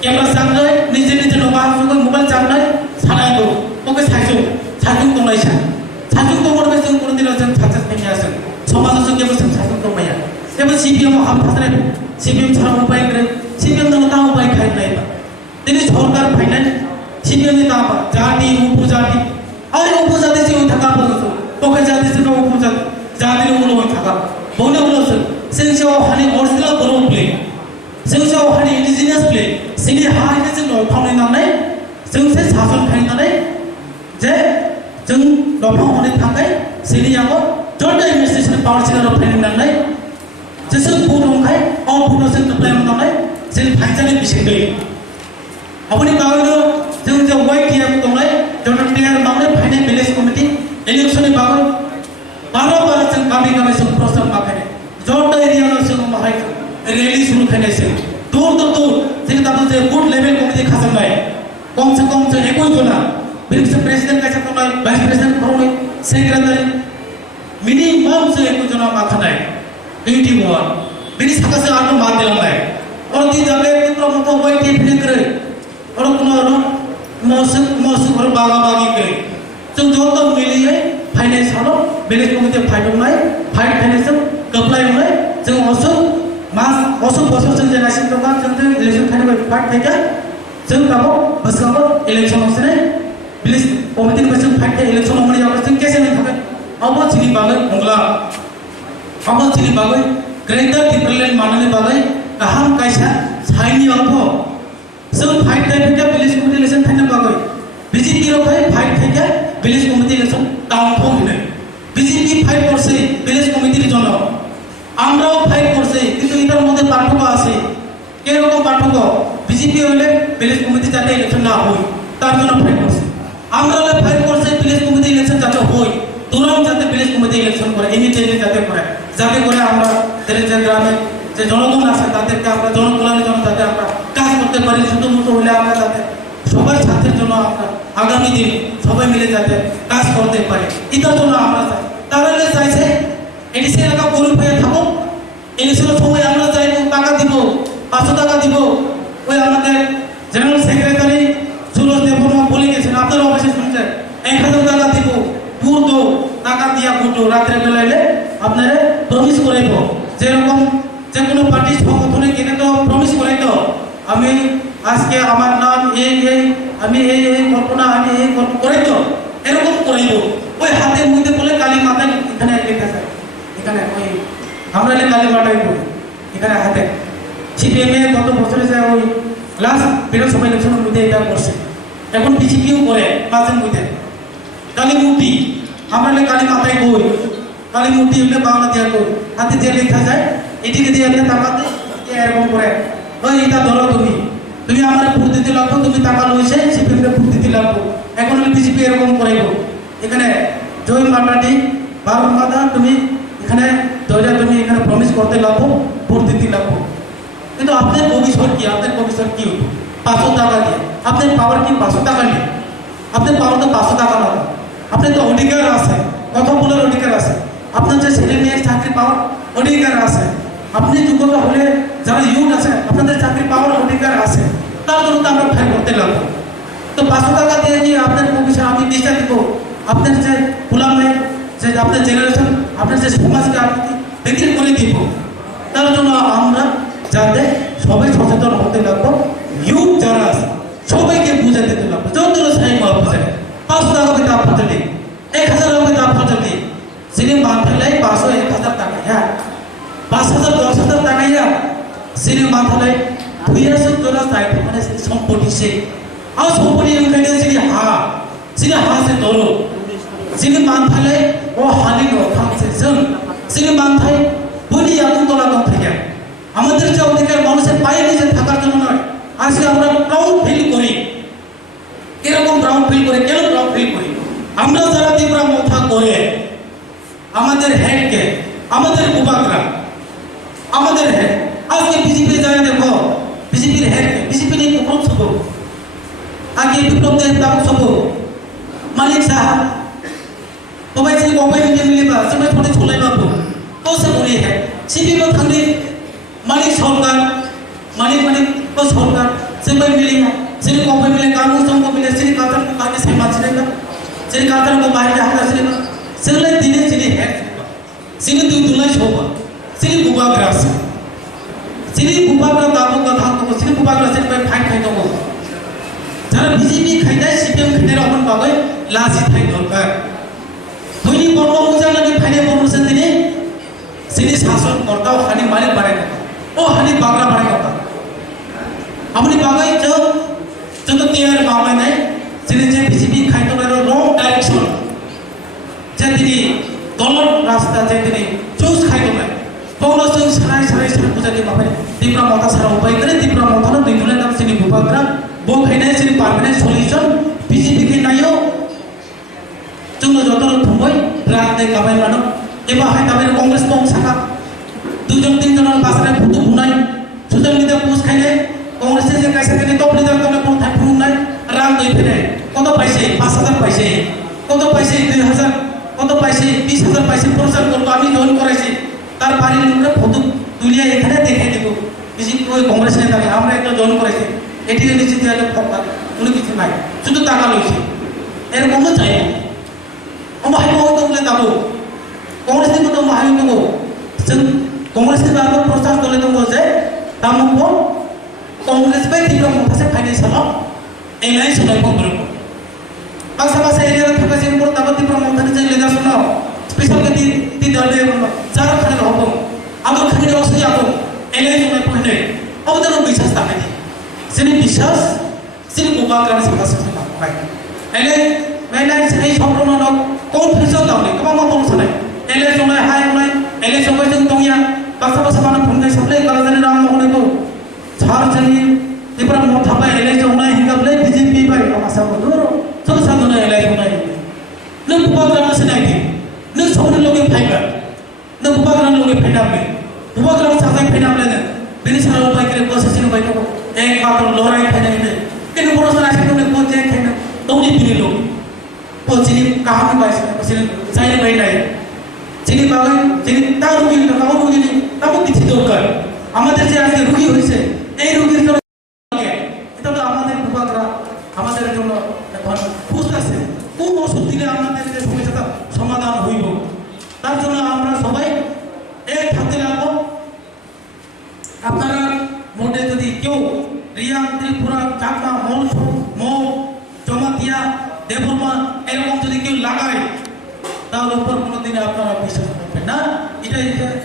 कैमरा सामने निजे निजे नबा सुगो मोबाइल चामनाय सानाय दो ओके साइजो साजुं दंनायसा साजुं दंगोरबे जों कोनो दिनाव जों साक्सेस फैयासों समाजाव जों जेबो साजुं दंमाया जेबो सिपिएम हाब थाथारे सिपिएम सारा उपाय करे सिपिएम दं ता उपाय खाय नायबा दिनै सरकार फाइनाल सिपिएम नि ताबा जाति उपजाति आरो उपजाति से थाका बगो तोके जाति से उपजाति जाति उलो थाका बने उलो सेंसो हानि ओरिजिनल बरो प्ले सेंसो हानि इंडिजिनियस प्ले सिनि हानि जों नफावनाय नालाय जों से सासन फाइनानै जे जों दफां होने थाखाय सिनियाबो जॉइंट एडमिनिस्ट्रेशन पावर सेक्टर फाइनाल नालाय जेसे बुंखाय अ बुंनो जों प्लान नालाय जों फाइजानि बिसेखै अपनी बागैनो जों जे वाइटिया दंनाय जन टेर माने फाइने विलेज कमिटी इलेक्शन बागै बार जों गामि गामि जों प्रस्ताव माखाने जट एरिया जों माहाय रैली शुरू खालामनायसै दूर जों दाबो जे बुथ लेवल कमिटी खालामनाय कम से कम जों 21 जना बिनिफ्राय प्रेसिडेन्ट कायसा दंनाय भाइस प्रेसिडेन्ट दंनाय सेक्रेटारि मिनिमाम जों 21 जना माखानाय 21 बिनि साखासे आरो मा दिलांनाय और दी जाबे किंतु मतो वाइटि फिने करे और कोनो मौसम और बागा बागी करे जों जत मिलियै फाइनेन्सआव विलेज कमिटी फाइदनाय फाइनेन्स कप्लायनाय जों असम बोसोर जों जेनासिम दंगा जों इलेक्शन खालामबाय फाइट थायगा जों गाबो बसगाबो इलेक्शन आव विलेज कमिटी बसों फाइट इलेक्शन आव मरियाव जों केसे न थागोन आवबो जिनि बागै मंगला आवबो जिनि बागै ग्रेटर डिवेलपमेन्ट माननि बागै गाहाम कायसा साइनि अल्प जों फाइट थायगा विलेज कमिटी इलेक्शन थायना बागै बीजेपी रखाय फाइट थायगा विलेज कमिटी इलेक्शन डाउनफॉल होनो बीजेपी फाइट करছে विलेज कमिटीर জন্য আমরাও ফাইট করছে কিন্তু এটার মধ্যে পার্থক্য আছে কি রকম পার্থক্য বিজেপি হলে ভিলেজ কমিটি যাতে ইলেকশন না হয় তার জন্য ফাইট করছে আমরা হলে ফাইট করছে ভিলেজ কমিটি ইলেকশন যাতে হয় তুরন্ত যাতে ভিলেজ কমিটি ইলেকশন করে ইমিডিয়েটলি যাতে করে আমরা যে গ্রামে যে জনগণ আছে তাদেরকে আমরা জনকল্যাণের জন্য যাতে আমরা কাজ করতে পারি শুধুমাত্র হলে আমরা যাতে সবার ছাত্রের জন্য আমরা আগামী দিন সবাই মিলে যাতে কাজ করতে পারি এটার জন্য আমরা চাই তাহলে চাইছে এডিসি এলাকা গরিব হয়ে থাকো ইলেকশনের সময় আমরা চাইবো টাকা দিব 500 টাকা দিব ওই আমাদের জেনারেল সেক্রেটারি সুরজ দেববর্মা বলে গেছেন আপনারা অবশ্যই শুনছেন 1000 টাকা দিব পুরো দো টাকা দিয়া গুটো রাতের বেলায় আপনারা প্রমিস করাইব যেরকম যে কোনো পার্টি সংগঠনে কিনে তো প্রমিস করাইতো আমি আজকে আমার নাম আমি এই কল্পনা আমি এই করাইতো এরকম করাইব ওই হাতের মধ্যে বলে কালী মাতা এখানে লেখা আছে এখানে ওই আমরা কালী মাতাই বলি এখানে হাতে সিপিএম এর গত বছরে যে ওই লাস্ট বিধানসভা ইলেকশনের মধ্যে এটা করছে এখন বিজেপিও করে মাঝে মধ্যে কালী মূর্তি আমরা কালী মাতাই কই কালী মূর্তি হলে বাংলা দিয়া কই হাতে যে লেখা যায় এটিকে দিয়ে টাকাতে এরকম করে ওই এটা ধরো তুমি আমার ভোট দিতে লাগবো তুমি টাকা লইছে সিপিএম এর ভোট দিতে লাগবো এখন বিজেপি এরকম করাইব এখানে জয় মাতাটি বারো মাতা তুমি এখানে দইরা তুমি এখানে প্রমিস করতে লাগবো ভোট দিতে লাগবো কিন্তু আপনার ভবিষ্যৎ কি 500 টাকা দিয়ে আপনার পাওয়ার কি 500 টাকা নেই আপনার পাওয়ার তো 500 টাকা না আপনার তো অধিকার আছে কথা বলার অধিকার আছে আপনার যে ছেলে মেয়ের চাকরি পাওয়ার অধিকার আছে আপনি যোগ্যতা হলে যারা ইউথ আছে আপনাদের চাকরি পাওয়ার অধিকার আছে তার জন্য তো আমরা ফাইট করতে লাগবো তো 500 টাকা দিয়ে কি আপনার ভবিষ্যৎ আমি দিশা দিব আপনার যে গোলামে যে আপনার জেনারেশন আপনার যে সমাজকে আপনি বিক্রি করে দিব তার জন্য আমরা যাতে সবাই সচেতন হতে লাগবো ইউথ যারা আছে সবাইকে বুঝাতে দিতে লাগবো যত সাই মাল বুঝায় 500 টাকা কিতাব ফাজলি 1000 টাকা কিতাব ফাজলি যিনি মাথায় 500 1000 টাকা হ্যাঁ 5000 10000 টাকা হ্যাঁ যিনি মাথায় 2000 ডলার চাই মানে সম্পত্তি সে আর সম্পত্তি এখানে যিনি হাসে ধরো যিনি মাথায় ও হানি খাচ্ছে যিনি মাথায় বলি আগুন তোলা দম থেকে আমাদের যে অধিকার মানুষের পায়ে নিজে থাকার জন্য নয় আজকে আমরা প্রাউড ফিল করি এরকম প্রাউড ফিল করে কেন প্রাউড ফিল করি আমরা যারা তীব্র মাথা করে আমাদের হেডকে আমাদের উপাগ্রা আমাদের হেড আজকে বিজেপি যায় দেখো বিজেপির হেডকে বিজেপি নিয়ে বিপ্লব সব আগে বিপ্লব দেয় দাম সব মালিক সাহেব ওবাই से ओबाय मिलिबा समय थोड़े छोले बाबू तो से बोली है सीपी में थांगे मालिक सरकार मालिक तो सरकार समय मिलिबा सिने ओबाय मिले कानून संग मिले सिने कातर को काके से माचलेगा सिने कातर को बाहर हाता सिने सिने दिने सिने है सिने तू दुलाई शोभा सिने बुबाग्रास सिने बुबाग्रा दाबो कथा को सिने बुबाग्रा से फाइट फाइट हो যারা বিজেপি খাইদায় সিপিএম খাইদায় अपन बागै लासि थाइ दरकार ধনী বর্ণ মুজালানি ফাইনে বর্ণছে দিনে সিনি শাসন করতাও হানি মালিক বাড়ায় কথা ও হানি বাগরা বাড়ায় কথা আপনি বাগাই যত তিয়ার বাগাই নাই সিনি যে বিজেপি খাইতো না রং ডাইরেকশন যে তিনি দলর রাস্তা যে তিনি চুজ খাইতো না পৌরসং সারাই বুঝাতে পারে ত্রিপুরা মতা সারা উপায় করে ত্রিপুরা মতানো দুই দুলের নাম সিনি বুবাগ্রা বো খাইনাय সিনি পারমানেন্ট সলিউশন বিজেপি কে নাইও जोंनो जतन फंबाय रात गाबाय मानो एबा हाय गाबाय कांग्रेस दं साखा दुजन तीनजन बासराय फटो बुनाय ससियेल मिडिया पोस्ट खायनाय कांग्रेस जे कायसा के टप लिडार तने कोन थाय फुंनाय रां दै फेनाय कत पाइसे 5000 पाइसे कत पाइसे 2000 कत पाइसे 20000 पाइसे प्रचार करतो আমি জয়েন করাইছি তার বাড়ির লোকরা ফটো তুলিয়া এখানে দেখাই দিব বিজেপি ওই কংগ্রেস নেতাকে আমরা একটা জয়েন করাইছি এটি নিশ্চিত একটা ফটো কোনো কিছু নাই শুধু টাকা লইছে এর কোনো চাই না Omah mau itu boleh tahu. Kongres itu tuh mahal itu. Sen kongres itu apa proses boleh tahu saja. Tamu pun kongres baik tidak mau pasal financial. Ini sudah pun berapa. Masa area itu kasih impor tahu di promosi jadi leader sunnah. Spesial ke di dalam cara kerja apa. Agar kerja orang saja apa. Ini sudah pun ini. Apa tu orang bisnis tak ini. Sini bisnis, sini bukan kerana sesuatu baik. Ini mainan sini shopron orang confusion tahu ni, kamu mau tahu sana? Ele sungai hai sungai, ele sungai tu tungya, bangsa mana pungai sampai kalau jadi ram mau ni tu, char jadi, di perang mau thapa ele sungai hingga boleh BJP baik, kamu asal betul, susah tu na ele sungai. Nih bukan kerana senang, nih semua logi faida, nih bukan kerana logi faida boleh, bukan kerana sahaja faida boleh ni, bini sahaja baik kerana proses ini baik tu, baru lorai faida ini, ini proses asal tu ni proses faida, tahu ni bini logi. Jadi kami bahasa, saya baik. Jadi bagai, jadi tahu rugi, kamu rugi ni, kamu bisa dokar. Amater je aja rugi hoise. Rugi itu itu amater bukan kerana amater itu apa? Pusat se. Musuh tidak amater je semua itu samadan hoibo. Tapi jono amra sabai থাকতে লাগবো আপনারা মনে যদি কেউ রিয়াং ত্রিপুরা চাকমা মৌ জমাতিয়া দেববর্মা এরকম যদি কেউ লাগায় তাহলে উপর কোনোদিনে আপনারা বিশ্বাস করবেন না। এটাই